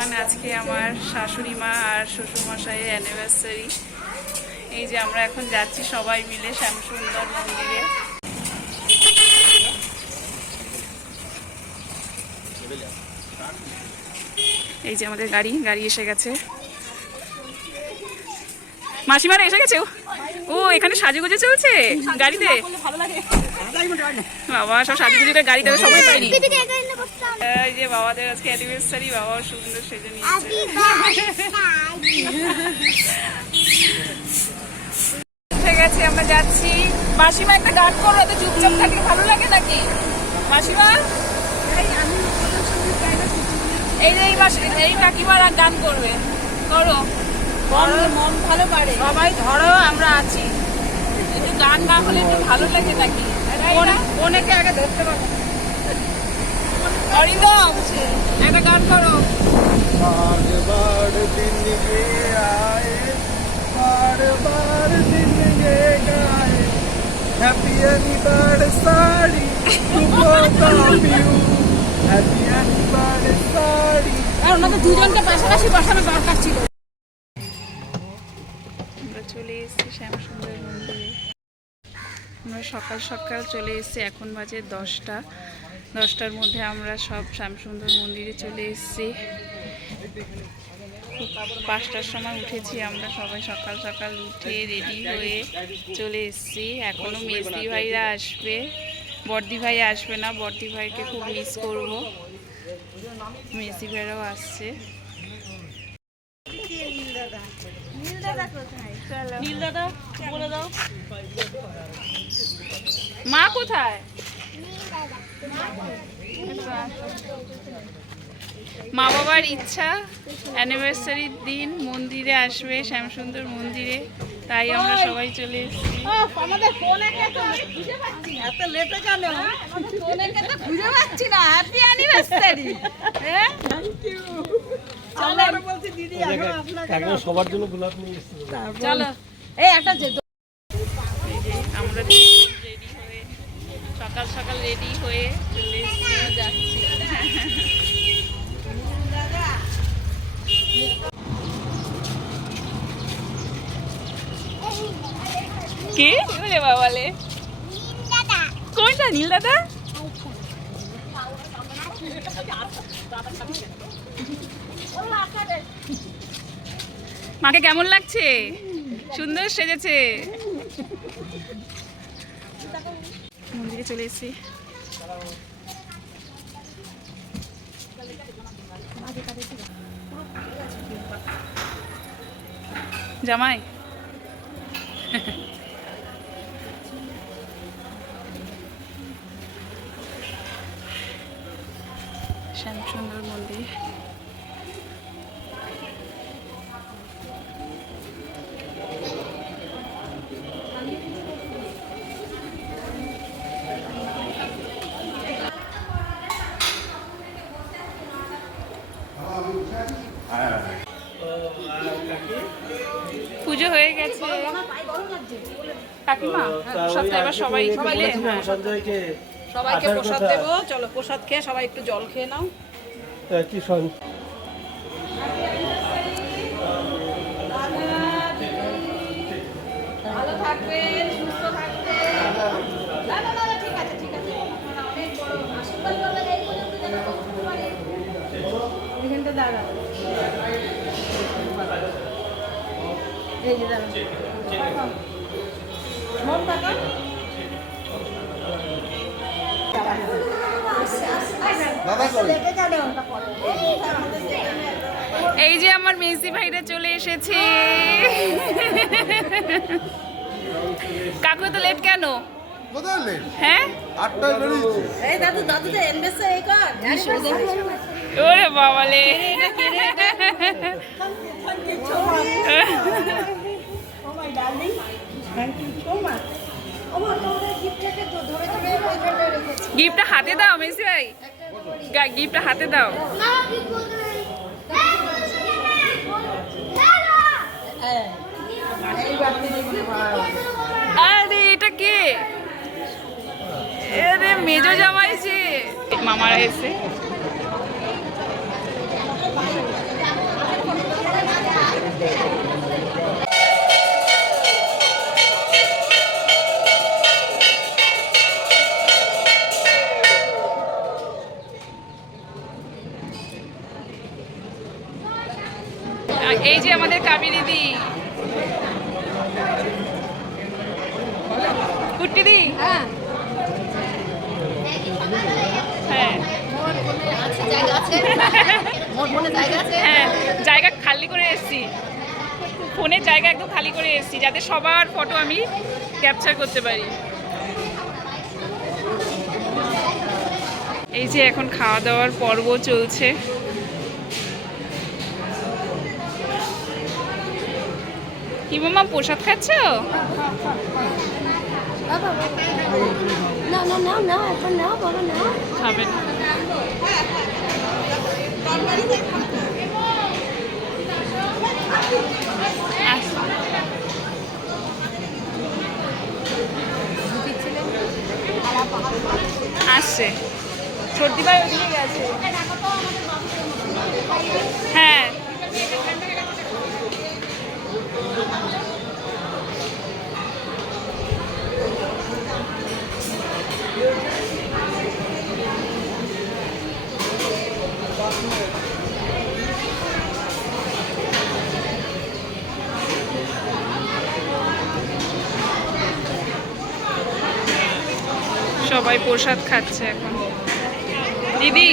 আজকে আমার শাশুড়ি মা আর শ্বশুর মশাইয়ের অ্যানিভার্সারি এই যে আমরা এখন যাচ্ছি সবাই মিলে শ্যামসুন্দর মন্দিরে। এই যে আমাদের গাড়ি গাড়ি এসে গেছে। মাসিমারা এসে গেছে? ও। এখানে সাজুগুজু চলছে গাড়িতে? বাবা সব সাজুগুজু করে গাড়িতে সময় পাইনি এই যে বাবাদের আজকে অ্যানিভার্সারি বাবাও সুন্দর সেজে নিয়েছে। গেছে আমরা যাচ্ছি। মাসিমা একটা গান করো এত চুপচাপ থাকলে ভালো লাগে নাকি? মাসিমা? এই যে এই মাস এই কাকিমার আর গান করবে। করো। মন ভালো পারে। সবাই ধরো আমরা আছি। একটু গান না হলে একটু ভালো লাগে নাকি? অনেকে ওনাদের দুজনকে পাশাপাশি বসানো দরকার ছিল। আমরা চলে এসেছি শ্যামসুন্দর সকাল সকাল চলে এসেছি। এখন বাজে দশটা। দশটার মধ্যে আমরা সব শ্যামসুন্দর মন্দিরে চলে এসেছি। পাঁচটার সময় উঠেছি আমরা সবাই। সকাল সকাল উঠে রেডি হয়ে চলে এসেছি। এখনও মেজদি ভাইরা আসবে। বর্দি ভাই আসবে না। বর্দি ভাইকে খুব মিস করব। মেসি ভাইরাও আসছে। নীল দাদা বলে দাও। মা কোথায়? মা বাবার ইচ্ছা অ্যানিভার্সারির দিন মন্দিরে আসবে শ্যামসুন্দর মন্দিরে। তাই আমরা সবাই চলে এসেছি। আমাদের ফোনে তো খুঁজে পাচ্ছি না। এত লেটে কেন? আমাদের ফোনে তো খুঁজে পাচ্ছি না। হ্যাপি অ্যানিভার্সারি হ্যাঁ সবার জন্য গোলাপ নিয়ে চলো। এই একটা যে এই যে আমরা রেডি হয়ে সকাল সকাল রেডি হয়ে চলে যাচ্ছি কে? ওরে বাবালে? কোনটা নীল দাদা? মাকে কেমন লাগছে? সুন্দর সেজেছে। মন্দিরে চলে এসেছি। জামাই। শ্যামসুন্দর মন্দির। কাকিমা এবার সবাই মিলে হ্যাঁ। সবাইকে প্রসাদ। দেবো চলো প্রসাদ খেয়ে সবাই একটু জল খেয়ে নাও। কি ভালো থাকবেন সুস্থ থাকবেন না না না না, ঠিক আছে ঠিক আছে। আপনারা অনেক বড় আশীর্বাদ করবেন এই পর্যন্ত যেন করতে পারে। এখানটা দাঁড়া এই যে দাঁড়া এই যে আমার মেসি ভাইরা চলে এসেছে কাকু তো লেট কেন হ্যাঁ আটটায় বেরিয়েছে এই দাদু দাদু গিফটটা হাতে দাও, মেসি ভাই। গিফটটা হাতে দাও। আরে, এটা কে? আরে, মেজো জামাই যে মামারা এসে। আর এই যে আমাদের কাবেরি দি কুট্টি দি? হ্যাঁ। হ্যাঁ। হ্যাঁ জায়গা খালি করে এসেছি। ফোনের জায়গা একদম খালি করে এসেছি যাতে সবার ফটো আমি ক্যাপচার করতে পারি। এই যে এখন খাওয়া দাওয়ার পর্ব চলছে। কি মামা প্রসাদ খাচ্ছ? না না। না না এখন না বাবা না খাবেন আসছে। সর্দি ভাই ওদিকে গেছে। হ্যাঁ। সবাই প্রসাদ খাচ্ছে এখন। দিদি